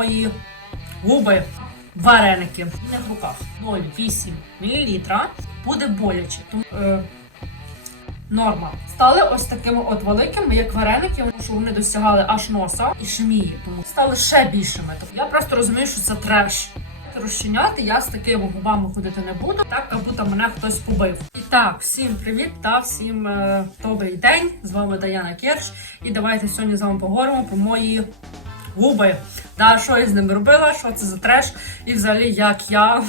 Мої губи, вареники них в руках 0,8 мл буде боляче. Тому, е, норма. Стали ось такими от великими, як вареники, тому що вони досягали аж носа і шмії, тому стали ще більшими. Тобто я просто розумію, що це треш. Розчиняти я з такими губами ходити не буду, так як будто мене хтось побив. І так, всім привіт та всім е, добрий день. З вами Даяна Керш. І давайте сьогодні з вами поговоримо про мої губи. Да, що я з ними робила, що це за треш, і взагалі як я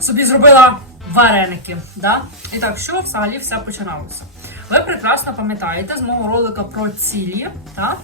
собі зробила вареники. Да? І так, що взагалі все починалося? Ви прекрасно пам'ятаєте з мого ролика про цілі. Да?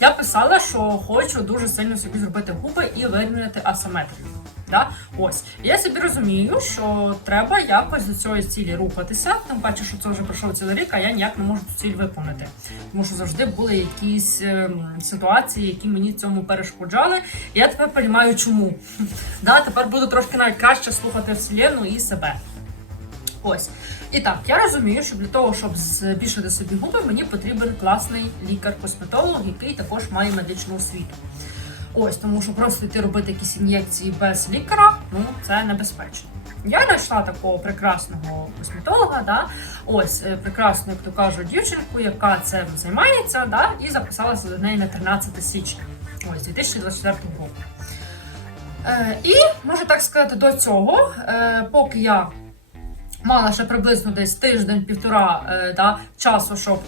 Я писала, що хочу дуже сильно собі зробити губи і вирівняти асиметрію. Да? Ось. Я собі розумію, що треба якось до цієї цілі рухатися. Тим паче, що це вже пройшов цілий рік, а я ніяк не можу цю ціль виконати. Тому що завжди були якісь ем, ситуації, які мені цьому перешкоджали. Я тепер розумію, чому. Да? Тепер буду трошки навіть краще слухати Вселенну і себе. Ось. І так, я розумію, що для того, щоб збільшити собі губи, мені потрібен класний лікар-косметолог, який також має медичну освіту. Ось, тому що просто йти робити якісь ін'єкції без лікаря, ну це небезпечно. Я знайшла такого прекрасного косметолога, да, ось е, прекрасну, як то кажуть, дівчинку, яка цим займається, да, і записалася до неї на 13 січня, ось 2024 року. Е, і можу так сказати, до цього, е, поки я мала ще приблизно десь тиждень-півтора е, да, часу, щоб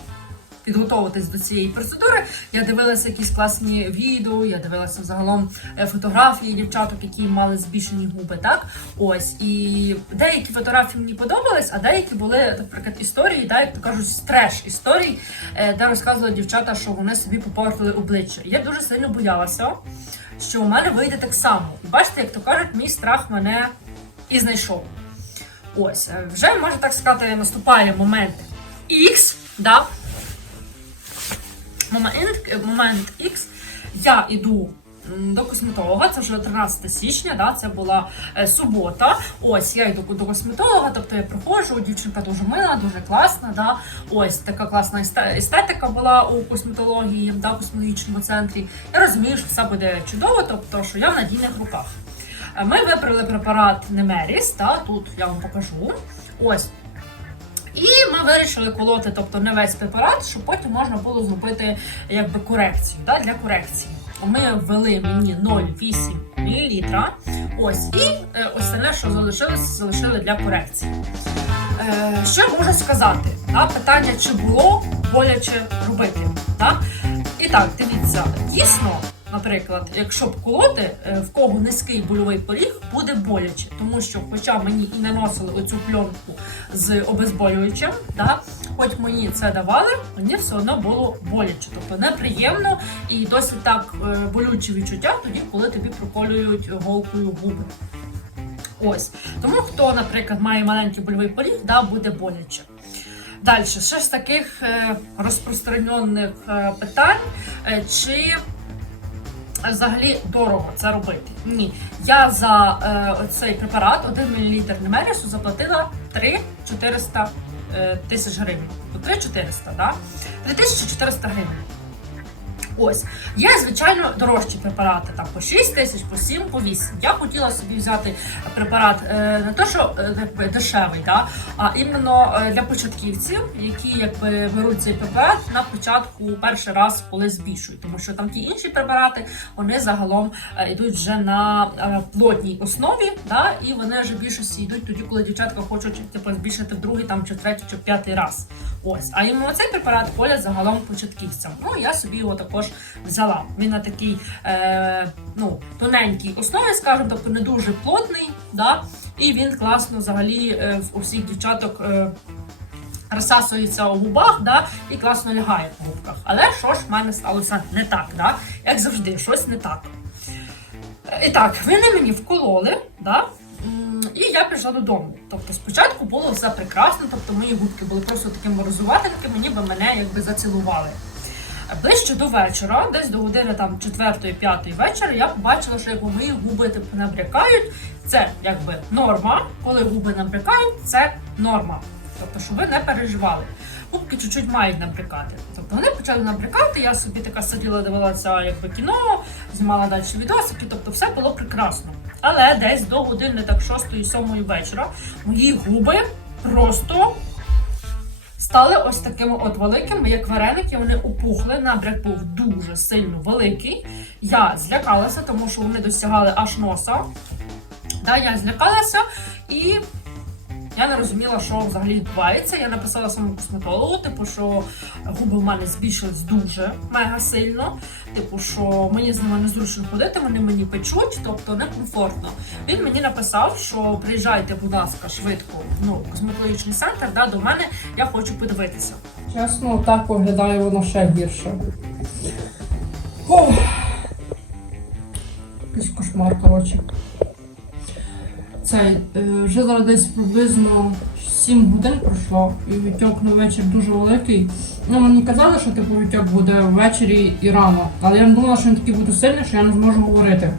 підготуватись до цієї процедури. Я дивилася якісь класні відео, я дивилася загалом е, фотографії дівчаток, які мали збільшені губи. Так, ось і деякі фотографії мені подобались, а деякі були, наприклад, історії, да, як то кажуть, треш історій, е, де розказували дівчата, що вони собі попортили обличчя. Я дуже сильно боялася, що у мене вийде так само. І бачите, як то кажуть, мій страх мене і знайшов. Ось, е, вже можна так сказати, наступає момент X, да? Момент, момент X. Я йду до косметолога, це вже 13 січня, да? це була е, субота. Ось я йду до косметолога, тобто я приходжу, дівчинка дуже мила, дуже класна. Да? Ось така класна естетика була у косметології, да, в косметологічному центрі. Я розумію, що все буде чудово, тобто що я в надійних руках. Е, Ми вибрали препарат Немеріс, та тут я вам покажу. Ось. І ми вирішили колоти, тобто не весь препарат, щоб потім можна було зробити якби корекцію. Да, для корекції. Ми ввели мені 0,8 мл. Ось, і е, остальне, що залишилося, залишили для корекції. Е, що можу сказати? Да, питання, чи було боляче робити. Да? І так, дивіться, дійсно, наприклад, якщо б колоти, е, в кого низький больовий поріг, буде боляче, тому що, хоча мені і наносили оцю пленку з обезболюючим, да, хоч мені це давали, мені все одно було боляче, тобто неприємно і досить так е, болюче відчуття тоді, коли тобі проколюють голкою губи. Ось тому, хто, наприклад, має маленький больовий поріг, да, буде боляче. Далі, ще з таких е, розпространених питань, чи взагалі дорого це робити? Ні. Я за е, цей препарат 1 мл Немерісу заплатила 3-400 е, тисяч гривень. 3-400, да? 3400 гривень. Ось, є, звичайно, дорожчі препарати, там по 6 тисяч, по 7, по 8. Я хотіла собі взяти препарат е, не то, що е, якби дешевий, да, а іменно е, для початківців, які якби беруть цей препарат на початку перший раз, коли збільшують. Тому що там ті інші препарати вони загалом йдуть вже на плотній основі, да, і вони вже більшості йдуть тоді, коли дівчатка хочуть типу, збільшити в другий, там, чи в третій, чи в п'ятий раз. Ось, а іменно цей препарат колять загалом початківцям. Ну я собі його також взяла. Він на такій е, ну, тоненькій основі, скажімо, тобто не дуже плотний, да? і він класно взагалі е, в- у всіх дівчаток. Е, Розсасується у губах, да, і класно лягає по губках. Але що ж в мене сталося не так, да? як завжди, щось не так. Е, І так, вони мені вкололи, да? і я пішла додому. Тобто спочатку було все прекрасно, тобто мої губки були просто такими розуватенькими, ніби мене якби зацілували. Ближче до вечора, десь до години там 4-5 вечора, я побачила, що якби мої губи типу набрякають. Це якби норма. Коли губи набрякають, це норма. Тобто, щоб ви не переживали. губки чуть-чуть мають набрякати. Тобто вони почали набрякати, я собі така сиділа, дивилася якби кіно, знімала далі відосики, тобто все було прекрасно. Але десь до години так 6-7 вечора мої губи просто стали ось такими от великими, як вареники, вони опухли. Набряк був дуже сильно великий. Я злякалася, тому що вони досягали аж носа. Да, я злякалася і я не розуміла, що взагалі відбувається. Я написала своєму косметологу, типу, що губи в мене збільшились дуже мега сильно. Типу, що мені з ними незручно ходити, вони мені печуть, тобто некомфортно. Він мені написав, що приїжджайте, будь ласка, швидко ну, в косметологічний центр да, до мене, я хочу подивитися. Чесно, так виглядає воно ще гірше. Якийсь кошмар, коротше. Цей, е, вже зараз десь приблизно 7 годин пройшло, і відтік на вечір дуже великий. Ну, мені казали, що типу відтік буде ввечері і рано, але я не думала, що він такий буде сильний, що я не зможу говорити.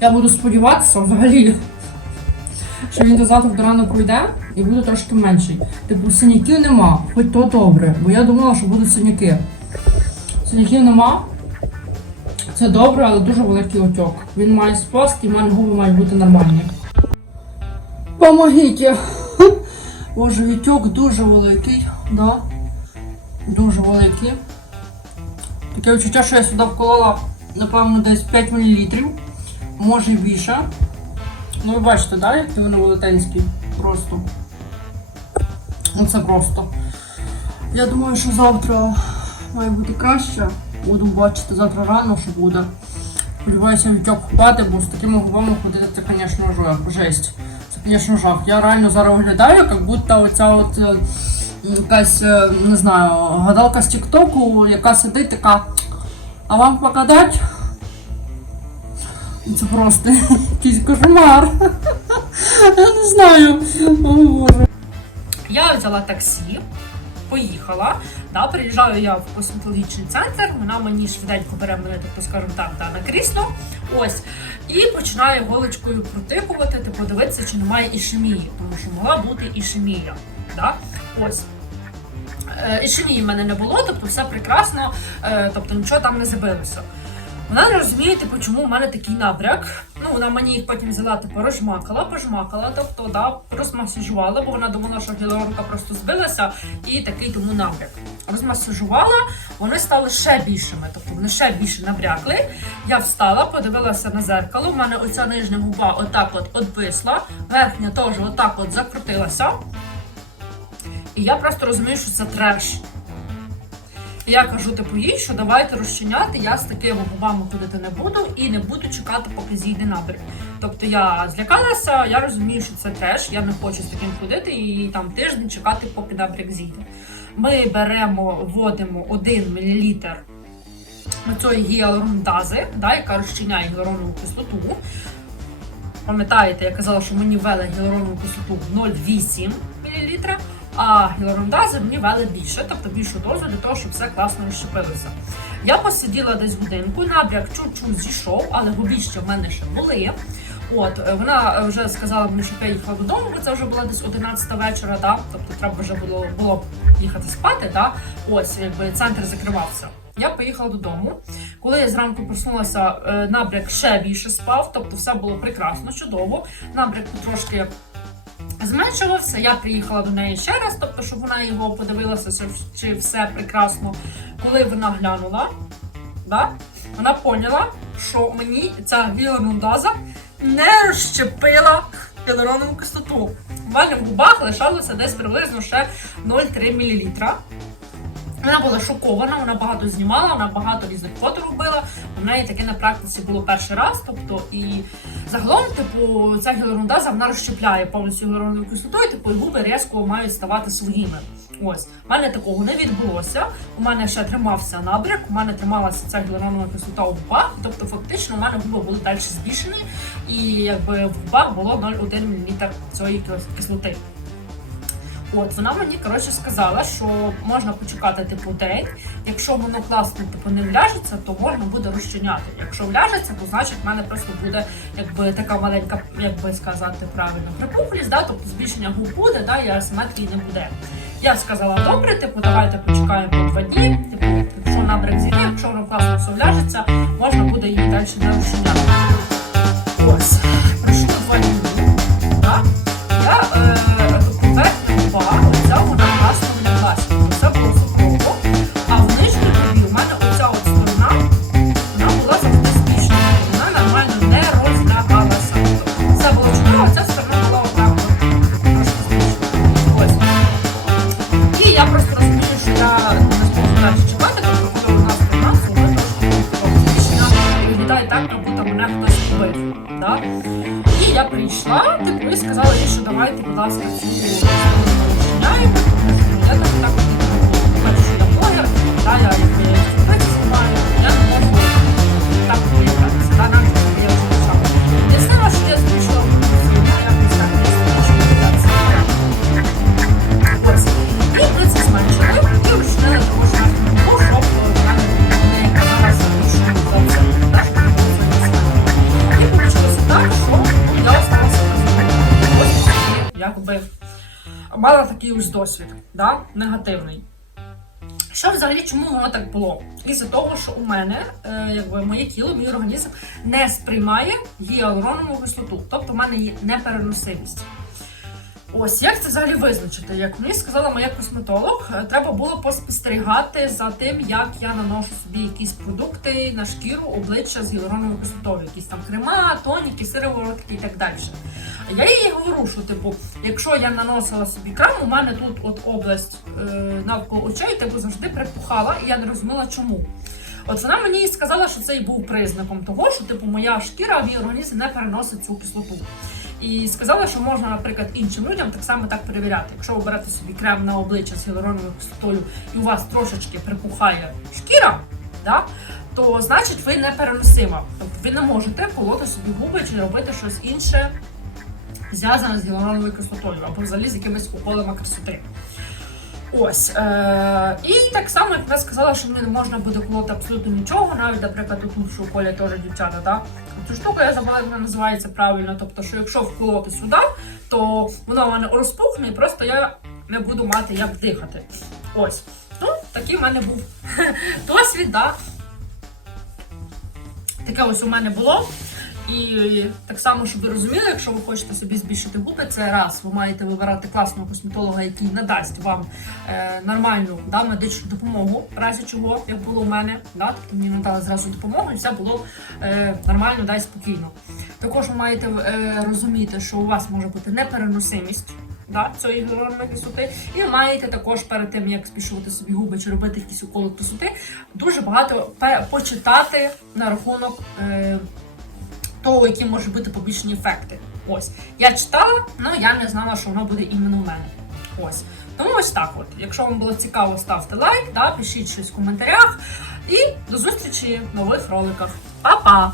Я буду сподіватися взагалі, що він до завтра до рано пройде і буде трошки менший. Типу, синяків нема, хоч то добре, бо я думала, що будуть синяки. Синяків нема. Це добре, але дуже великий отек. Він має спасти, і мене губи мають бути нормальні. Помогіть! Боже, відтік дуже великий, да? Дуже великий. Таке відчуття, що я сюди вколола, напевно, десь 5 мл, може і більше. Ну ви бачите, да, які вони велетенські просто. Ну це просто. Я думаю, що завтра має бути краще. Буду бачити завтра рано, що буде. Сподіваюся, відтік впаде, бо з такими губами ходити це, звісно, жах, жесть. Це, звісно, жах. Я реально зараз виглядаю, як будто оця от е, якась, е, не знаю, гадалка з Тіктоку, яка сидить така. А вам показати? Це просто якийсь кошмар. Я не знаю. О, Боже. Я взяла таксі, поїхала. Та, приїжджаю я в косметологічний центр, вона мені швиденько бере мене, тобто, скажімо так, та, на крісло. Ось. І починає голочкою протикувати, типу, дивитися, чи немає ішемії, тому що могла бути ішемія. Да? Ось. Е, Ішемії в мене не було, тобто все прекрасно, е, тобто нічого там не забилося. Вона не розуміє, типу, чому в мене такий набряк. Ну, вона мені їх потім взяла, типу, розжмакала, пожмакала, тобто, да, розмасажувала, бо вона думала, що гіалуронка просто збилася і такий тому набряк. Розмасажувала, вони стали ще більшими, тобто вони ще більше набрякли. Я встала, подивилася на зеркало. У мене оця нижня губа отак от одвисла, верхня теж отак от закрутилася. І я просто розумію, що це треш. Я кажу типу їй, що давайте розчиняти, я з такими губами ходити не буду і не буду чекати, поки зійде набряк. Тобто я злякалася, я розумію, що це треш, я не хочу з таким ходити і там тиждень чекати, поки набряк зійде. Ми беремо, вводимо 1 мл цієї гіалурондази, да, яка розчиняє гіалуронову кислоту. Пам'ятаєте, я казала, що мені ввели гіалуронову кислоту 0,8 мл, а гіалурондази мені ввели більше, тобто більшу дозу для того, щоб все класно розщепилося. Я посиділа десь годинку, набряк чуть-чуть зійшов, але губіща в мене ще були. От, е, вона вже сказала мені, щоб я їхала додому, бо це вже була десь 11 вечора, да? тобто треба вже було, було їхати спати, да? ось якби центр закривався. Я поїхала додому. Коли я зранку проснулася, е, набряк ще більше спав, тобто все було прекрасно, чудово. Набряк трошки зменшувався. Я приїхала до неї ще раз, тобто, щоб вона його подивилася, чи- все прекрасно. Коли вона глянула, да, вона поняла, що мені ця гіалурондаза не розщепила гіалуронову кислоту. У мене в губах лишалося десь приблизно ще 0,3 мл. Вона була шокована, вона багато знімала, вона багато різних фото робила. У неї таке на практиці було перший раз. Тобто, і загалом, типу, ця гіалурондаза вона розщепляє повністю гіалуронову кислоту, і типу і губи різко мають ставати своїми. Ось у мене такого не відбулося. У мене ще тримався набряк, у мене трималася ця гіалуронова кислота у губах. Тобто, фактично, у мене губи були далі збільшені, і якби в губах було 0,1 мл цієї кис- кислоти. От вона мені коротше сказала, що можна почекати типу день. Якщо воно класно типу не вляжеться, то можна буде розчиняти. Якщо вляжеться, то значить в мене просто буде якби така маленька, як би сказати правильно, припухлість, да, тобто збільшення губ буде, да, і асиметрії не буде. Я сказала, добре, типу, давайте почекаємо по два дні. Типу, якщо набряк зійде, якщо воно класно все вляжеться, можна буде її далі не розчиняти. Прийшла, типу, і сказала їй, що давайте, будь ласка, ну, я так так бачу, що да, я такий досвід, да? негативний. Що взагалі, чому воно так було? Із-за того, що у мене е, якби моє тіло, мій організм не сприймає гіалуронову кислоту, тобто в мене є непереносимість. Ось як це взагалі визначити? Як мені сказала моя косметолог, е, треба було поспостерігати за тим, як я наношу собі якісь продукти на шкіру, обличчя з гіалуроновою кислотою, якісь там крема, тоніки, сироватки і так далі. Я їй говорю, що типу, якщо я наносила собі крем, у мене тут от область е, навколо очей типу завжди припухала, і я не розуміла чому. От вона мені сказала, що це і був признаком того, що типу моя шкіра, мій організм не переносить цю кислоту. І сказала, що можна, наприклад, іншим людям так само так перевіряти. Якщо ви берете собі крем на обличчя з гіалуроновою кислотою і у вас трошечки припухає шкіра, да, то значить ви не переносима. Тобто ви не можете колоти собі губи чи робити щось інше зв'язане з гіалуроновою кислотою або взагалі з якимись уколами красоти. Ось. Е- і так само, як я сказала, що не можна буде колоти абсолютно нічого, навіть, наприклад, тут що колять теж дівчата, да? Цю штуку я забула, вона називається правильно. Тобто, що якщо вколоти сюди, то воно в мене розпухне, і просто я не буду мати як дихати. Ось. Ну, такий в мене був досвід, да? Таке ось у мене було. І так само, щоб ви розуміли, якщо ви хочете собі збільшити губи, це раз ви маєте вибирати класного косметолога, який надасть вам е, нормальну да, медичну допомогу, в разі чого, як було у мене. Да, тобто мені надали зразу допомогу, і все було е, нормально да, і спокійно. Також ви маєте е, розуміти, що у вас може бути непереносимість. Да, цієї гіалуронової кислоти, і маєте також перед тим, як збільшувати собі губи чи робити якісь уколи кислоти, дуже багато почитати на рахунок е, того, які можуть бути побічні ефекти. Ось. Я читала, але я не знала, що воно буде іменно у мене. Ось. Тому ось так от. Якщо вам було цікаво, ставте лайк, да, пишіть щось в коментарях. І до зустрічі в нових роликах. Па-па!